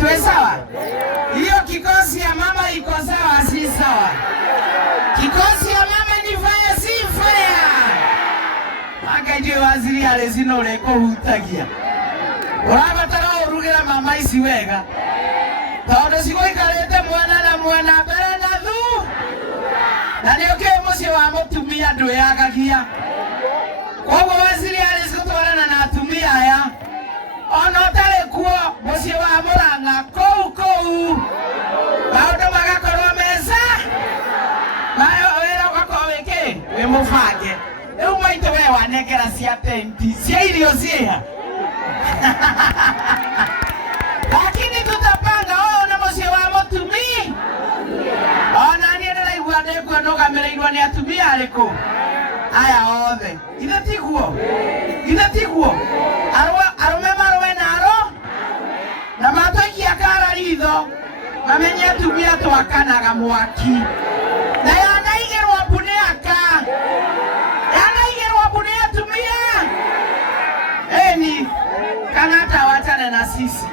Tuwe sawa? Hiyo kikosi ya mama iko sawa, si sawa? Kikosi ya mama ni fire, si fire. Akaje waziri alezino leko hutagia. Urabatara urugera mama isi wega. Tawado siko ikalete mwana na mwana bere na thu. Na nioke mose wa mutumia ndo yagagia. Kwa waziri alezitwarana na atumia ya. Ono tale kuo musie wa Murang'a kou maundu magakorwo meza nayo wera gakoweke we mubange riu maito we wanengera cia tenti cia irio ciha lakini tutapanga ona musie wa mutumi ona nie ndiraigua ndikuonogamirĩirwo ni atumia ariku aya othe ithe tiguo arume marwe naro na matoikia kara ritho mamenye atumia twakanaga mwaki na yanaigerwo mbune atumia eni kanata wachane na sisi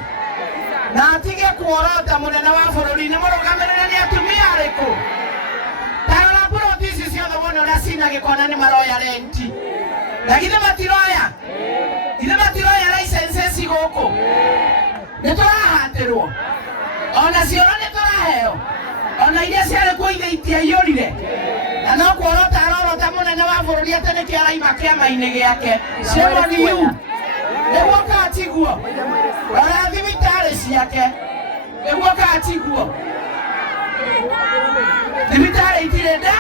na atige kuorota munene wa bururi ni murugamirire ni atumia ariku taona buroti ici ciothe wona uria cina gikona ni maroya renti na githe matiroya licenses igoko niturahatirwo ona cioro nituraheo ona iria ciarĩ kuithe itiaiyũrire na no kuorota arorota munene wa bururi ati nĩkĩo araima kĩama-inĩ gĩake ciamoniu nĩguo katiguo ona thibitarĩ ciake nĩguo katiguo thibitarĩ itirĩ nda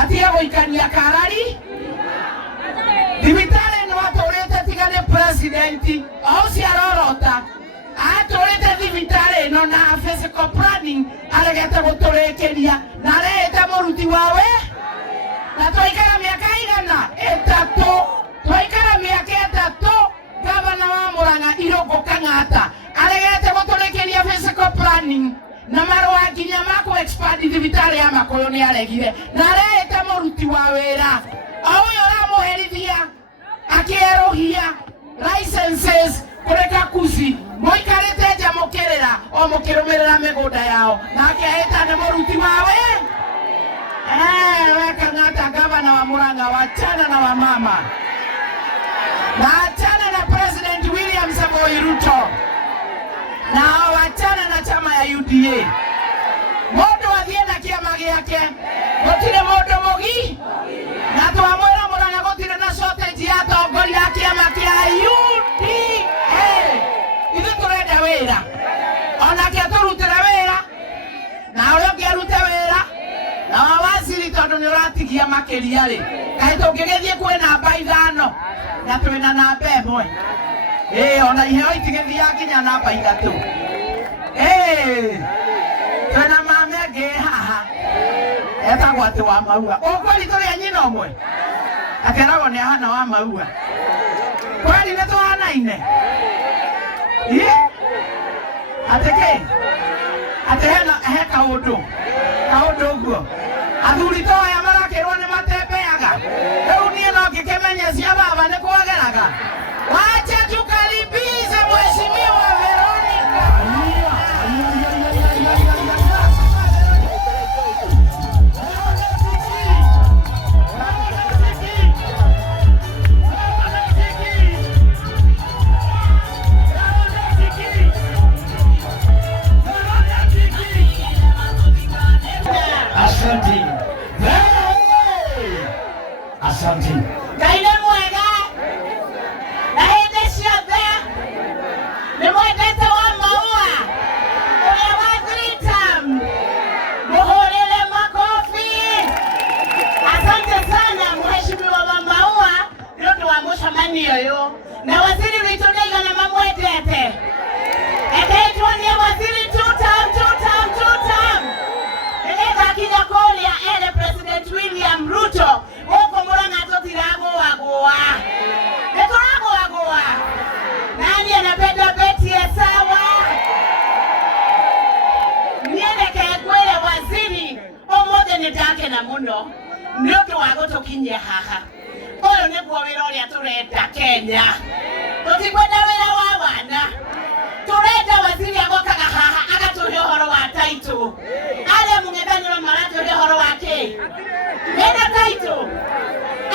atige gũikania karari thibitarĩ nĩ watũrĩte tigane presidenti auci arorota atũrĩte thibitarĩ ĩno na physical planning aregete gũtũrĩkĩria na arehete mũruti wawe na twaikara mĩaka igana ĩtatũ gavana wa Murang'a Irũngũ Kang'ata aregete gũtũrĩkĩria physical planning na marũa nginya ma expand thibitarĩ ya Makũyũ nĩ aregire na arehete mũruti wa wĩra ũyũ ũramũherithia akĩerũhia licenses kũreka kuci mũikarĩte nja mũkĩrĩra o mũkĩrũmĩrĩra mĩgũnda yao na akĩhĩta nĩ mũruti wawe we Kang'ata gavana wa Murang'a wachana na wamama na achana na President William Samoei Ruto na wachana na chama ya UDA mũndũ athiĩ na kĩama gĩake gũtirĩ mũndũ mũgi na twamwĩra Murang'a gũtirĩ na shortage ya atongoria a kĩama kĩa UDA ithuĩ tũrenda wĩra onake tũrutĩra wĩra na ũrĩa ũngĩ arute wĩra na wawaziri tondũ nĩ ũratigia makĩria rĩ kaĩ tũngĩgĩthiĩ kwĩ namba 5 na twĩna namba 1 ona iheo itigĩthiaga nginya namba 3 twĩna mame angĩ haha etagwo atĩ wa Maua ũkweli tũrĩ nyina ũmwe akeragwo nĩ ahana wa Maua kweli nĩ tũhanaine atĩ he kaũndũ ũguo athuri to aya marakĩrwo nĩ matembeaga rĩu niĩ no ngĩkĩmenya cia baba nĩ kwageraga wacha tukaribize mheshimiwa Veronica Asante. Kaine mwega na hĩndĩ ciothe nĩ mwendete wa Maua ũrĩa wa Britam mũhũrĩre makofi. Asante sana mheshimiwa mama mwendani yoyo na waziri witu nĩaigana mamwendete eketuonie waziri tutam nĩgetha kinya kũrĩa ere President William Ruto gũkũ Murang'a tũtiragũagũa nĩtũragũagũa. Nani anapenda beti ya sawa? Nieleke kwele waziri omothe nĩndakena mũno nĩ ũndũ wa gũtũkinyia haha. Ũyũ nĩguo wĩra ũrĩa tũrenda Kenya. Tũtikwenda wĩra wa wana. Tũrenda waziri agokaga haha agatũhe ũhoro wa title. Arĩa mũng'ethanĩro maratũhe ũhoro wa kĩ? Mena title.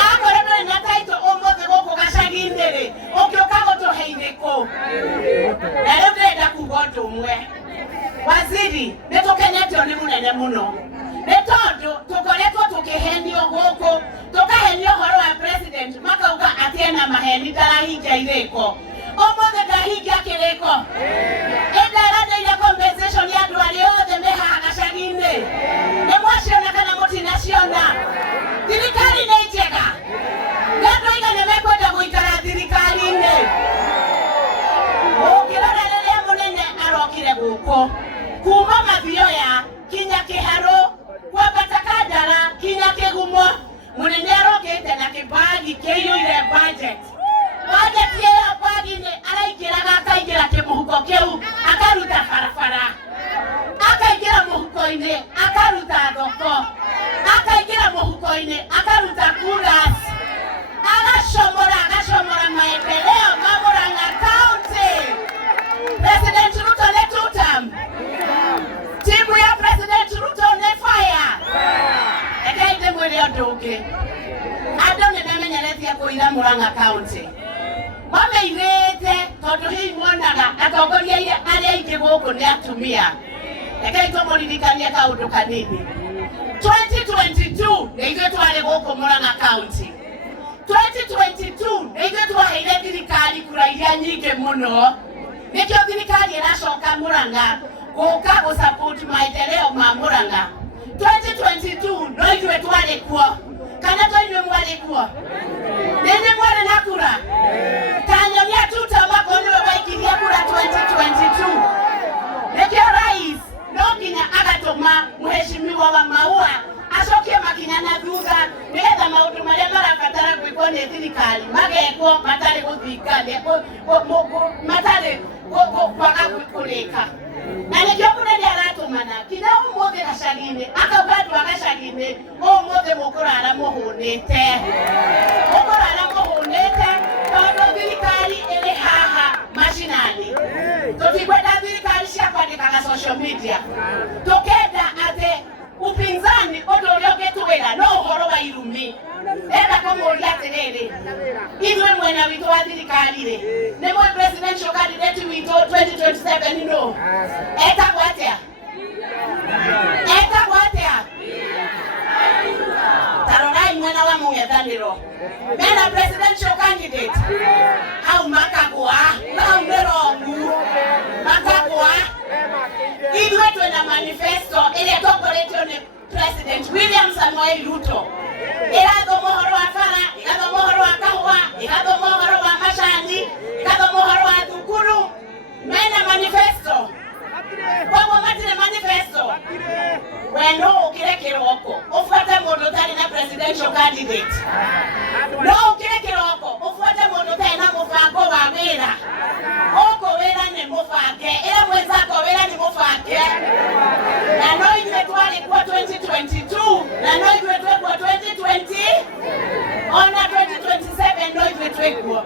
Akorwo ndũrĩ na title ũmũthĩ gũkũ gacagi-inĩ rĩ, ũngĩũka gũtũhe irĩkũ? Na rĩu ndĩrenda kuuga ũndũ ũmwe. Waziri nĩtũkenetio nĩ mũnene mũno. Nĩ tondũ tũkoretwo tũkĩhenio gũkũ, tũkahenio ũhoro wa president makauga atĩ ena maheni ndarahingia irĩko. Ũmũthĩ ndahingia kĩrĩko. Ĩndaranĩire compensation ya andũ arĩa othe me haha gacagi-inĩ. Nĩmwaciona kana mũtinaciona? Thirikari nĩ njega. Nĩ andũ aigana mekwenda gũikara thirikari-inĩ. Ũngĩrora rĩrĩa mũnene arokire gũkũ kuma Mathioya kinya Kĩharũ kwambata Kandara kinya Kĩgumo, mũnene arokĩte na kĩbagi kĩiyũire budget. Budget ĩyo bagi-inĩ araingĩraga akaingĩra kĩmũhuko kĩu akaruta barabara, akaingĩra mũhuko-inĩ akaruta thoko, akaingĩra mũhuko-inĩ akaruta kuras, agacomora maendeleo ma Murang'a County. President Ruto nĩ tutam. Timu ya President Ruto nĩ fire. Rekei ndĩmwĩre ũndũ ũngĩ. Andũ nĩmemenyeretie kũira Murang'a County. Mameirĩte tondũ hihi monaga atongoria arĩa aingĩ gũkũ nĩ atumia. Rekei tũmũririkanie kaũndũ kanini. 2022 nĩ ithuĩ twarĩ gũkũ Murang'a County. 2022 nĩ ithuĩ twaheire thirikari kura iria nyingĩ mũno. Nĩkĩo thirikari ĩracoka Murang'a gũka gũsupport maendeleo ma Murang'a. 2022 no ithuĩ twarĩ kuo kana to inyuĩ mwarĩ kuo? Nĩnyuĩ mwarĩ na kura? Tanyonia tutam akorwo nĩwe waikirie kura 2022. Nĩkĩo rais no nginya agatũma Mheshimiwa wa Maua acokie makinya na thutha nĩgetha maũndũ marĩa marabatara gwĩkwo nĩ thirikari magekwo matarĩ gũthingane matarĩ kwaga kũrĩka. Na nĩkĩo mũnene aratũmana kinya ũmũthĩ gacagi-inĩ akauga andũ a gacagi-inĩ ũmũthĩ mũkũrara mũhũnĩte. Mũkũrara mũhũnĩte tondũ thirikari ĩrĩ haha macinani. Tũtikwenda thirikari cia kwandĩkaga social media. Tũkenda atĩ upinzani ũndũ ũrĩa ũngĩtwĩra no ũhoro wa irumi. Enda kũmũria atĩrĩrĩ, ithuĩ mwena witũ wa thirikari rĩ, nĩ mwe presidential candidate witũ 2027 no? Etagwo atĩa? Etagwo atĩa? Tarorai mwena wa mũng'ethanĩro. Mena presidential candidate. Hau makagwa, hau nĩ rongu. Makagwa. Ithuĩ twĩna manifesto ĩrĩa tongoretio nĩ President William Samoei Ruto. Ĩrathoma ũhoro wa bara, ĩgathoma ũhoro wa kahũa, ĩgathoma ũhoro wa macani, ĩgathoma ũhoro wa thukuru. Mena manifesto. Koguo matirĩ manifesto. We no ũkĩre kĩroko ũbuate mũndũ ũtarĩ na presidential candidate. No ũkĩre kĩroko ũbuate mũndũ ũtarĩ na mũbango wa wĩra. Ũkũ wĩra nĩ mũbange, ĩra mwenzako wĩra nĩ mũbange. Na no ithuĩ twarĩ kuo 2022 na no ithuĩ twĩkuo 2020 ona 2027 no ithuĩ twĩkuo.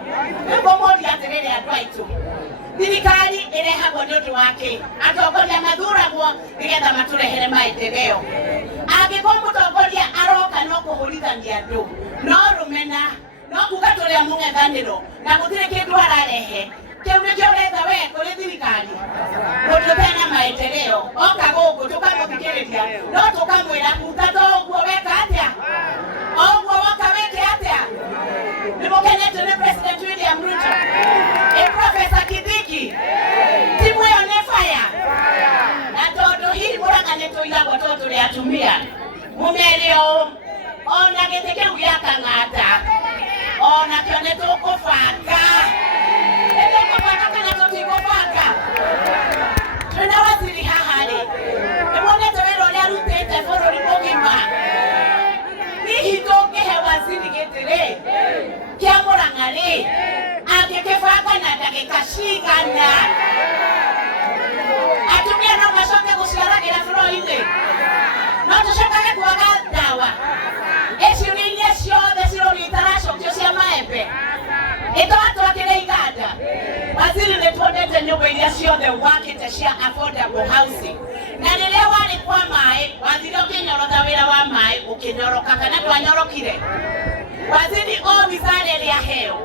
Nĩngũmũria atĩrĩrĩ andũ aitũ. Thirikari ĩrehagwo nĩ ũndũ wake. Atongoria mathuragwo nĩgetha matũrehere maendeleo. Angĩkorwo mũtongoria aroka no kũhũrithania andũ, no rũmena, no kuga tũrĩa mũng'ethanĩro na gũtirĩ kĩndũ ararehe. Kĩu nĩkĩo ũretha we kũrĩ thirikari. Mũndũ ũtarĩ na maendeleo oka gũkũ tũkamũthikĩrĩria no tũkamwĩra kutata ũguo weka atĩa? Ũguo woka weke atĩa? Nĩmũkenete nĩ President William Ruto. Professor Kidiki. Timu ĩyo nĩ fire. Na tondũ hihi Murang'a nĩtũiragwo tondũ tũrĩ atumia. Mũmere ũũ ona gĩtĩ kĩu gĩa Kang'ata onakĩo nĩtũkũbanga. cigana atumia no macoke guciaragira bũrũri-inĩ no tũcokage kwaga ndawa icio nĩ iria ciothe cirori itaracokio cia maembe itwatwakĩre iganda waziri nĩ tuonete nyũmba iria ciothe wakĩte cia affordable housing na rĩrĩa warĩ kwa maĩ waziri ũkĩnyorotha wĩra wa maĩ ũkĩnyoroka kana ndwanyorokire waziri o mizare ĩrĩa aheo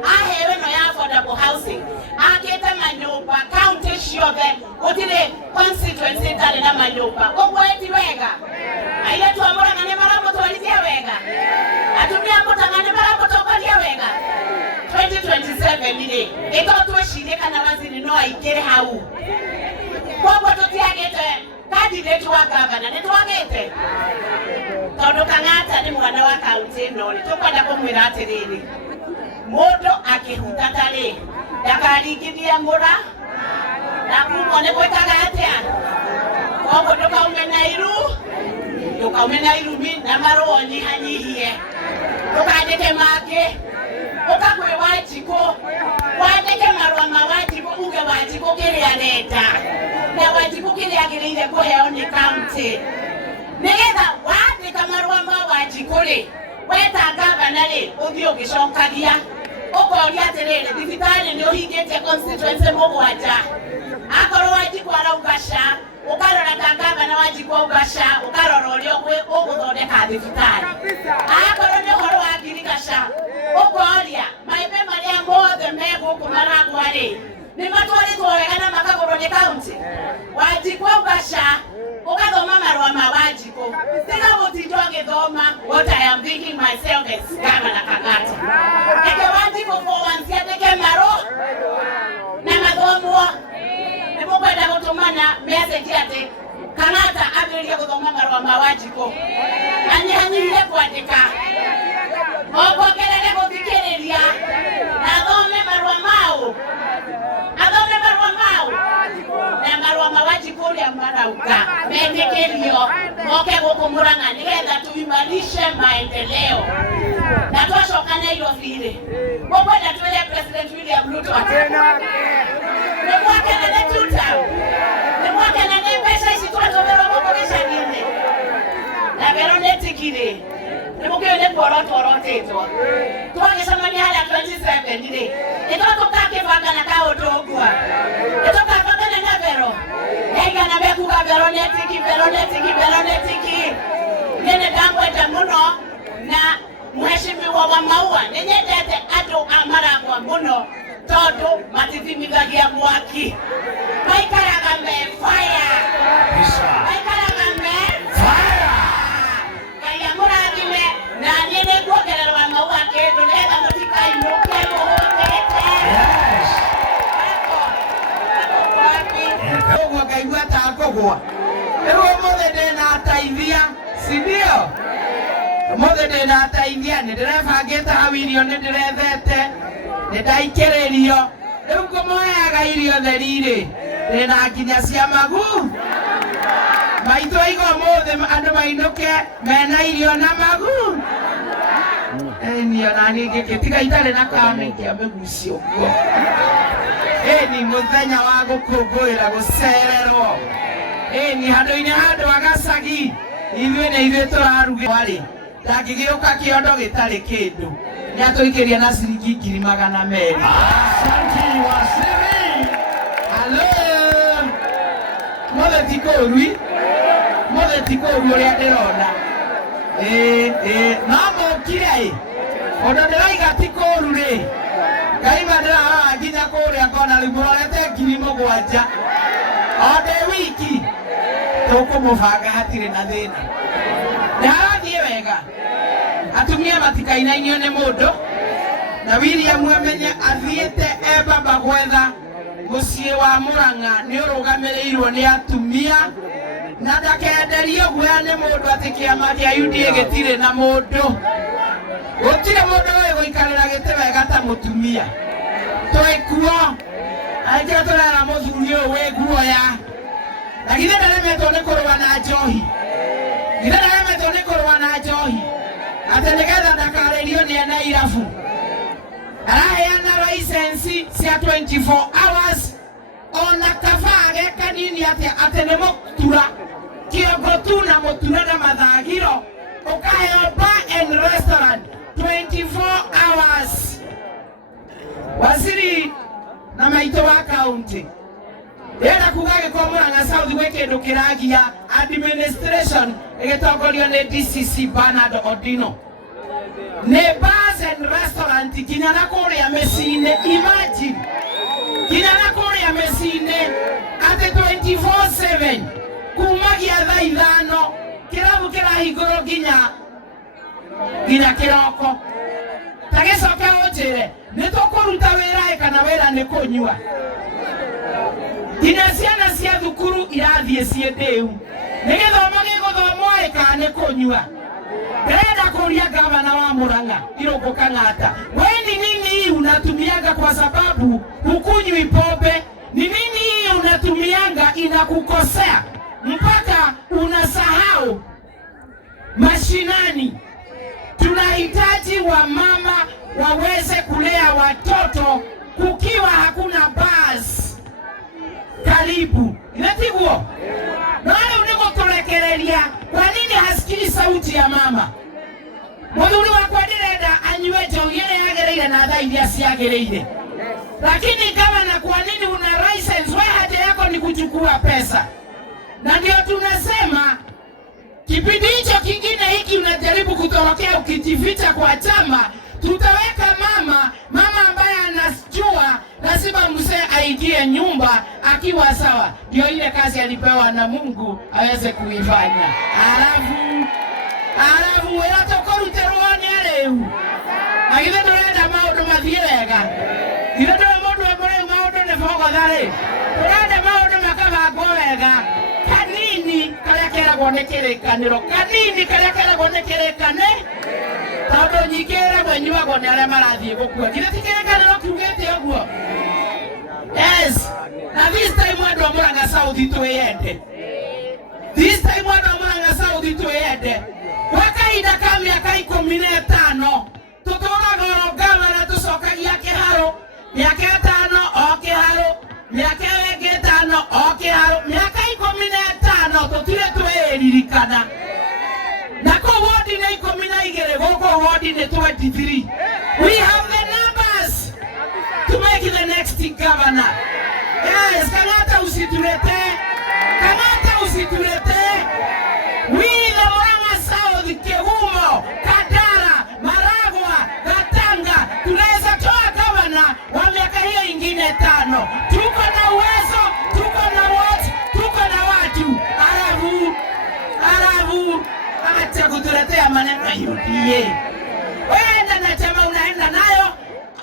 ĩno ya affordable housing akĩte manyũmba county ciothe gũtirĩ constituency itarĩ na manyũmba ũguo ti wega airĩtu a Mũrang'a nĩ maramũtwarithia wega atumia a Mũrang'a nĩ maramũtongoria wega 2027 ĩto twĩcirie kana waziri no aingĩre hau koguo tũtiagĩte candidate wa governor nĩ twagĩte tondũ Kang'ata nĩ mwana wa kaunti ĩno nĩ tũkwenda kũmwĩra atĩrĩrĩ mũndũ akĩhutata rĩ ndakaringithie mũra na kumwo nĩ gwĩkaga atĩa koguo ndũkaume na irumi na marũa nyihanyihie ndũkandĩke mangĩ ũkakwĩ Wanjikũ wandĩke marũa ma Wanjikũ uge Wanjikũ kĩrĩa arenda na Wanjikũ kĩrĩa agĩrĩire kũheo nĩ kaunti nĩgetha wandĩka marũa ma Wanjikũ rĩ weta gavana rĩ ũthiĩ ũgĩcokagia ũkoria atĩrĩrĩ thibitarĩ nĩ ũhingĩtie constituency mũgwanja akorwo Wanjikũ arauga ca ũkarora ta gavana Wanjikũ auga ca ũkarora ũrĩa ũgũthondeka thibitarĩ akorwo nĩ ũhoro wa ngirigaca ũkoria maembe marĩa mothe megũkũ maragwa rĩ nĩ matwarĩtwo wega na makagũrwo nĩ kaunti Wanjikũ auga ca ukathoma marũa ma Wanjikũ tiga gũtinda ũgĩthoma what I am thinking myself as Governor Kang'ata eke Wanjikũ once andĩke marũa na mathomwo nĩ mũkwenda gũtũmana message atĩ Kang'ata ambĩrĩrie gũthoma marũa ma Wanjikũ anyihanyihie kwandĩka okwongerere gũthikĩrĩria na athome marũa mau na marũa ma Wanjikũ ũrĩa marauga mendĩkĩrio moke gũkũ Mũrang'a nĩgetha tuimarishe maendeleo na twacoka Nairobi rĩ mũkwenda twĩre President William Ruto atĩ nĩ mwakena nĩ tuta nĩ mwakena nĩ mbeca ici twatũmĩrwo gũkũ gĩcagi-inĩ na Veronetic rĩ nĩ mũkĩũĩ nĩ tworotĩtwo twagĩcemania harĩa 27 rĩ nĩtwatũkakĩbanga na kaũndũ ũguo nĩtũkabangana na Vero yaigana mekuga Veronetic nĩ ndamwenda mũno na mheshimiwa wa Maua nĩ nyendete andũ a Maragwa mũno tondũ matithimithagia mwaki maikaraga me fire Ngai amũrathime na niĩ nĩnguongererwa Maua kĩndũ nĩgetha mũtikainũke mũhũtĩte ũguo ngaigua ta kũgwa rĩu ũmũthĩ ndĩnataithia si ndio ũmũthĩ ndĩnataithia nĩ ndĩrebangĩte hau irio nĩ ndĩrethete nĩ ndaikĩrĩrio rĩu ngũmũheaga irio theri rĩ ndĩna nginya cia magu maitũ aiga ũmũthĩ andũ mainũke mena irio na magu ĩni ona niĩ ngĩtiga itarĩ na kana ingĩamĩgucia ũguo ĩni mũthenya wa gũkũngũĩra gũcererwo ĩni handũ-inĩ handũ agacagi ithuĩ nĩ ithuĩ tũrarugĩrwo ndangĩgĩũka kĩondo gĩtarĩ kĩndũ nĩ atũikĩria na ciringi 200,000 Asanti waziri. Halo mũthĩ ti kũũru ũrĩa ndĩrona no mũkire ũndũ ndĩraiga ti kũũru rĩ ngaima ndĩrarora nginya kũrĩa ngona rĩu mũrorete 7,000 o ndĩ wiki tũkũmũbanga hatirĩ na thĩna nĩ harathiĩ wega atumia matikainainio nĩ mũndũ na William amenye athiĩte ebamba gwetha mũciĩ wa Mũrang'a nĩ ũrũgamĩrĩirwo nĩ atumia na ndakenderio guoya nĩ mũndũ atĩ kĩama kĩa UDA gĩtirĩ na mũndũ gũtirĩ mũndũ ũĩ gũikarĩra gĩtĩ wega ta mũtumia twĩkuo aingĩ tũrera mũthuri ũyũ wĩ guoya na githĩ ndaremetwo nĩ kũrũa na njohi atĩ nĩgetha ndakarĩrio nĩ ene irabu araheana license cia 24 hours ona kafage kanini atenemo tura kiongo tu na mutura na mathagiro ukaheo bar and restaurant 24 hours. Waziri na maito wa county era kugage kwa Murang'a South weke ndo kiragia administration egetongorio ne DCC Bernard Odino ne bars and restaurant kinana kore ya mesine. Imagine kinana kore ya mesine ate 24/7 kumagia thaa ithano kirabu kirahingũrwo nginya kiroko tagicoke unjire nitukuruta wira kana wira ni kunyua. Ina ciana cia thukuru irathie ciendeu ni githomo giguthomwo kana ni kunyua. Ndenda kuria gavana wa Murang'a Irungu Kang'ata, wewe ni nini hii unatumianga kwa sababu hukunywi pombe? Ni nini hii unatumianga inakukosea mpaka unasahau mashinani? Tunahitaji wamama waweze kulea watoto kukiwa hakuna bus karibu. Inatiguo na wale unikotorekereria. Kwa nini hasikii sauti ya mama? Muthuri wakwa ndirenda anyue njohi ĩrĩa yagĩrĩire na thaa iria ciagĩrĩire. Lakini gavana, kwa nini una license? Wewe haja yako ni kuchukua pesa. Na ndio tunasema kipindi hicho kingine hiki unajaribu kutorokea ukijificha kwa chama. Tutaweka mama ambaye anajua lazima mzee aidie nyumba akiwa sawa. Ndio ile kazi alipewa na Mungu aweze kuifanya. Alafu wera tokorute ruone leo. Agithe ndurenda maundu mathie wega. Githe ndure mundu emore maundu ne fogo thare. Turenda maundu makabangwo wega. Kanini karia keragwo ni kirikaniro. Kanini karia keragwo ni kirikane. Tondu nyikira mwenyuagwo ni aria marathie gukua. Githe ti kirikaniro kiugete uguo. Yes. Na this time andu a Murang'a South twiyende. This time andu a Murang'a South twiyende. Kwa kahinda ka miaka 15 tuturaga gavana tucokagia kiharo miaka 5 o kiharo miaka ĩngĩ 5 o kiharo miaka 15 tutire tweririkana na ko wodi ne 12 goko wodi ne 23. We have the numbers to make the next governor. Yes, Kang'ata usitulete. Kang'ata usitulete. We the Murang'a South, Kegumo, Kadara, Maragwa, Gatanga, tunaweza toa gavana wa miaka hiyo ingine 5. Tuko na uwezo, tuko na watu, tuko na watu. Arabu, acha kutuletea maneno ya UDA. Wewe na chama unaenda nayo,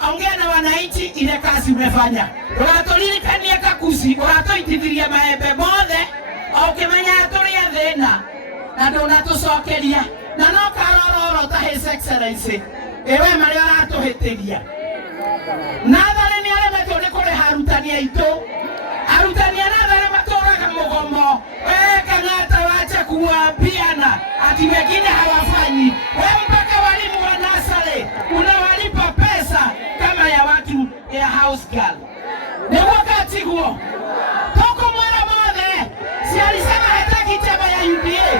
ongea na wananchi ile kazi umefanya. Uratolirikania kakusi, uratoitithiria maembe mothe, ukimenya aturia thina. Na ndo natucokeria na no karororo ta His Excellency ewe mari aratuhitiria nathari ni aremetwo ni kuriha arutani aitu nathari maturaga mugomo. Kang'ata wacha kuwaambiana ati wengine hawafanyi. Wewe mpaka walimu wa nasari unawalipa pesa kama ya watu ya house girl. Ni wakati huo toko mwana mothe si alisema hataki chama ya UDA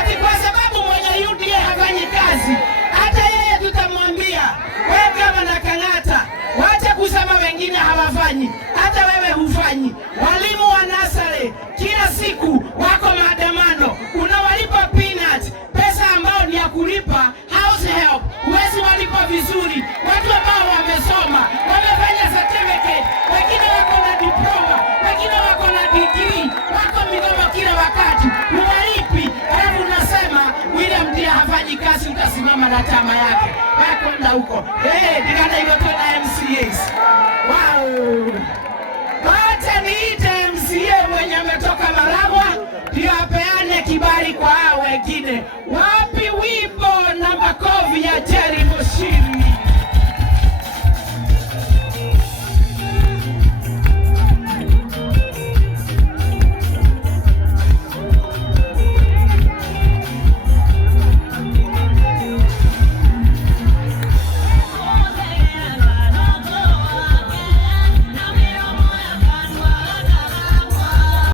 ati kwa sababu mwenye UDA hafanyi kazi. Hata yeye tutamwambia wewe kama na Kang'ata wacha kusema wengine hawafanyi, hata wewe hufanyi. Walimu wa nasari kila siku wako maandamano, unawalipa peanut, pesa ambao ni ya kulipa house help. Huwezi walipa vizuri watu ambao wamesoma, wamefanya certificate, wengine wako na diploma, wengine wako na degree, wako migomo kila wakati. Huwalipi, alafu unasema William Dia hafanyi kazi, utasimama na chama yake. Wewe kwenda huko. Digana hiyo tena MCAs. Wow. Wacha niite MCA mwenye ametoka Maragwa ndio apeane kibali kwa hao wengine. Wapi wimbo na makofi ya